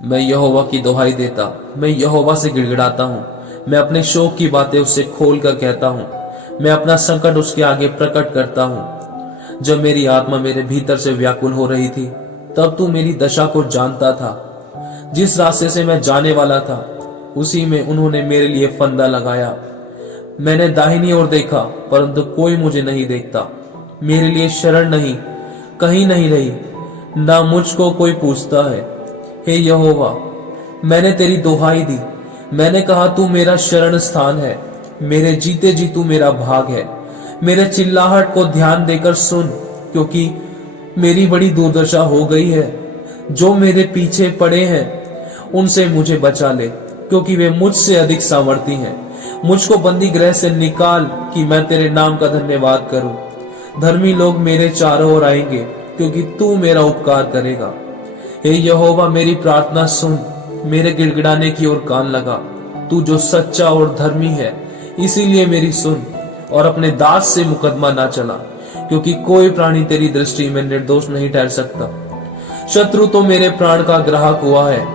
मैं यहोवा की दुहाई देता, मैं यहोवा से गिड़गिड़ाता हूँ। मैं अपने शोक की बातें उससे खोल कर कहता हूँ। मैं अपना संकट उसके आगे प्रकट करता हूँ। जब मेरी आत्मा मेरे भीतर से व्याकुल हो रही थी, तब तू मेरी दशा को जानता था। जिस रास्ते से मैं जाने वाला था, उसी में उन्होंने मेरे लिए फंदा लगाया। मैंने दाहिनी ओर देखा, परंतु कोई मुझे नहीं देखता। मेरे लिए शरण नहीं, कहीं नहीं रही, ना मुझको कोई पूछता है। हे यहोवा, मैंने तेरी दुहाई दी। मैंने कहा, तू मेरा शरण स्थान है। मेरे जीते जी तू मेरा भाग है। मेरे चिल्लाहट को ध्यान देकर सुन, क्योंकि मेरी बड़ी दुर्दशा हो गई है। जो मेरे पीछे पड़े हैं, उनसे मुझे बचा ले, क्योंकि वे मुझसे अधिक सामर्थी हैं। मुझको बंदी गृह से निकाल कि मैं तेरे नाम का धन्यवाद करूं। धर्मी लोग मेरे चारों ओर आएंगे, क्योंकि तू मेरा उपकार करेगा। हे यहोवा, मेरी प्रार्थना सुन, मेरे गिड़गिड़ाने की ओर कान लगा। तू जो सच्चा और धर्मी है, इसीलिए मेरी सुन, और अपने दास से मुकदमा ना चला, क्योंकि कोई प्राणी तेरी दृष्टि में निर्दोष नहीं ठहर सकता। शत्रु तो मेरे प्राण का ग्राहक हुआ है।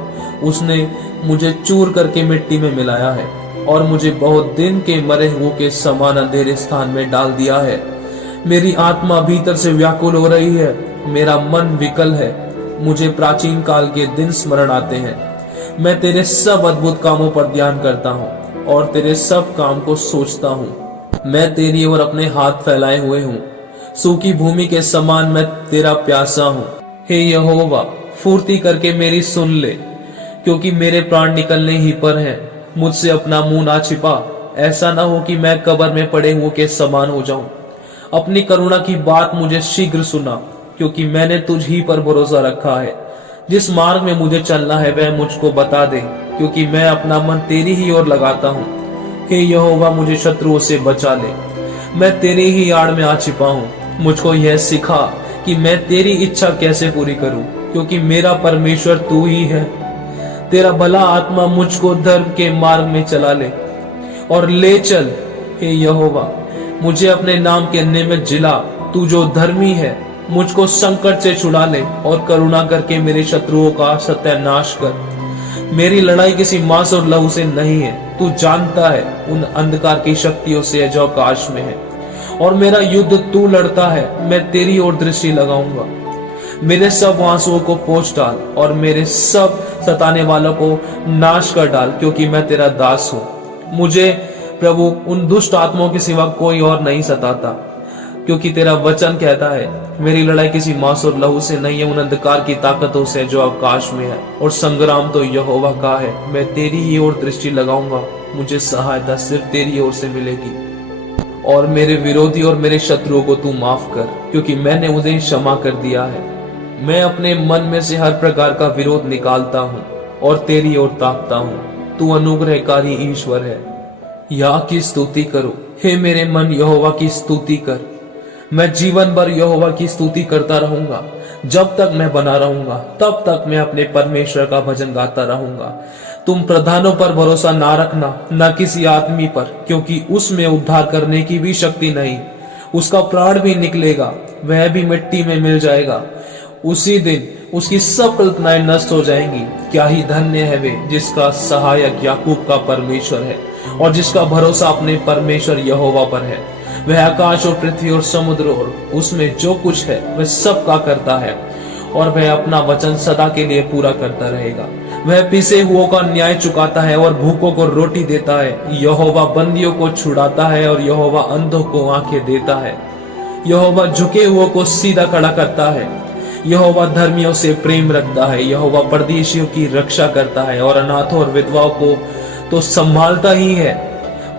उसने मुझे चूर करके मिट्टी में मिलाया है, और मुझे बहुत दिन के मरे हुओं के समान अंधेरे स्थान में डाल दिया है। मेरी आत्मा भीतर से व्याकुल हो रही है, मेरा मन विकल है। मुझे प्राचीन काल के दिन स्मरण आते हैं। मैं तेरे सब अद्भुत कामों पर ध्यान करता हूँ, और तेरे सब काम को सोचता हूँ। मैं तेरी ओर अपने हाथ फैलाए हुए हूँ। सूखी भूमि के समान मैं तेरा प्यासा हूँ। हे यहोवा, फुर्ती करके मेरी सुन ले, क्योंकि मेरे प्राण निकलने ही पर हैं। मुझसे अपना मुंह ना छिपा, ऐसा ना हो कि मैं कब्र में पड़े हुए के समान हो जाऊं। अपनी करुणा की बात मुझे शीघ्र सुना, क्योंकि मैंने तुझ ही पर भरोसा रखा है। जिस मार्ग में मुझे चलना है, वह मुझको बता दे, क्योंकि मैं अपना मन तेरी ही ओर लगाता हूँ। हे यहोवा, मुझे शत्रुओं से बचा ले। मैं तेरी ही आड़ में आ छिपा हूँ। मुझको यह सिखा कि मैं तेरी इच्छा कैसे पूरी करूं, क्योंकि मेरा परमेश्वर तू ही है। तेरा भला आत्मा मुझको धर्म के मार्ग में चला ले और ले चल। हे यहोवा, मुझे अपने नाम के अन्य में जिला। तू जो धर्मी है, मुझको संकट से छुड़ा ले, और करुणा करके मेरे शत्रुओं का सत्यानाश कर। मेरी लड़ाई किसी मांस और लहू से नहीं है। तू जानता है उन अंधकार की शक्तियों से जो आकाश में है, और मेरा युद्ध तू लड़ता है। मैं तेरी ओर दृष्टि लगाऊंगा। मेरे सब आंसुओं को पोंछ डाल, और मेरे सब सताने वालों को नाश कर डाल, क्योंकि मैं तेरा दास हूँ। मुझे प्रभु उन दुष्ट आत्माओं के सिवा कोई और नहीं सताता, क्योंकि तेरा वचन कहता है, मेरी लड़ाई किसी मांस और लहू से नहीं है, उन अंधकार की ताकतों से जो आकाश में है। और संग्राम तो यहोवा का है। मैं तेरी ही ओर दृष्टि लगाऊंगा। मुझे सहायता सिर्फ तेरी ओर से मिलेगी। और मेरे विरोधी और मेरे शत्रुओं को तू माफ कर, क्योंकि मैंने उन्हें क्षमा कर दिया है। मैं अपने मन में से हर प्रकार का विरोध निकालता हूँ, और तेरी ओर ताकता हूँ। तू अनुग्रहकारी ईश्वर है। या की स्तुति करो। हे मेरे मन, यहोवा की स्तुति कर। मैं जीवन भर यहोवा की स्तुति करता रहूंगा। जब तक मैं बना रहूंगा, तब तक मैं अपने परमेश्वर का भजन गाता रहूंगा। तुम प्रधानों पर भरोसा ना रखना, न किसी आदमी पर, क्योंकि उसमें उद्धार करने की भी शक्ति नहीं। उसका प्राण भी निकलेगा, वह भी मिट्टी में मिल जाएगा। उसी दिन उसकी सब कल्पनाएं नष्ट हो जाएंगी। क्या ही धन्य है वे जिसका सहायक याकूब का परमेश्वर है, और जिसका भरोसा अपने परमेश्वर यहोवा पर है। वह आकाश और पृथ्वी और समुद्र और उसमें जो कुछ है, वह सब का करता है, और वह अपना वचन सदा के लिए पूरा करता रहेगा। वह पिसे हुओं का न्याय चुकाता है, और भूखों को रोटी देता है। यहोवा बंदियों को छुड़ाता है, और यहोवा अंधों को आंखें देता है। यहोवा झुके हुओं को सीधा खड़ा करता है। यहोवा धर्मियों से प्रेम रखता है। यहोवा परदेशियों की रक्षा करता है, और अनाथों और विधवाओं को तो संभालता ही है,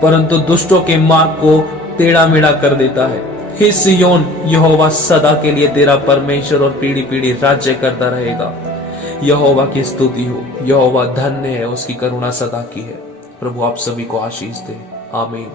परंतु दुष्टों के मार्ग को टेढ़ा मेढ़ा कर देता है। हे सिय्योन, यहोवा सदा के लिए तेरा परमेश्वर और पीढ़ी पीढ़ी राज्य करता रहेगा। यहोवा की स्तुति हो। यहोवा धन्य है, उसकी करुणा सदा की है। प्रभु आप सभी को आशीष दे। आमीन।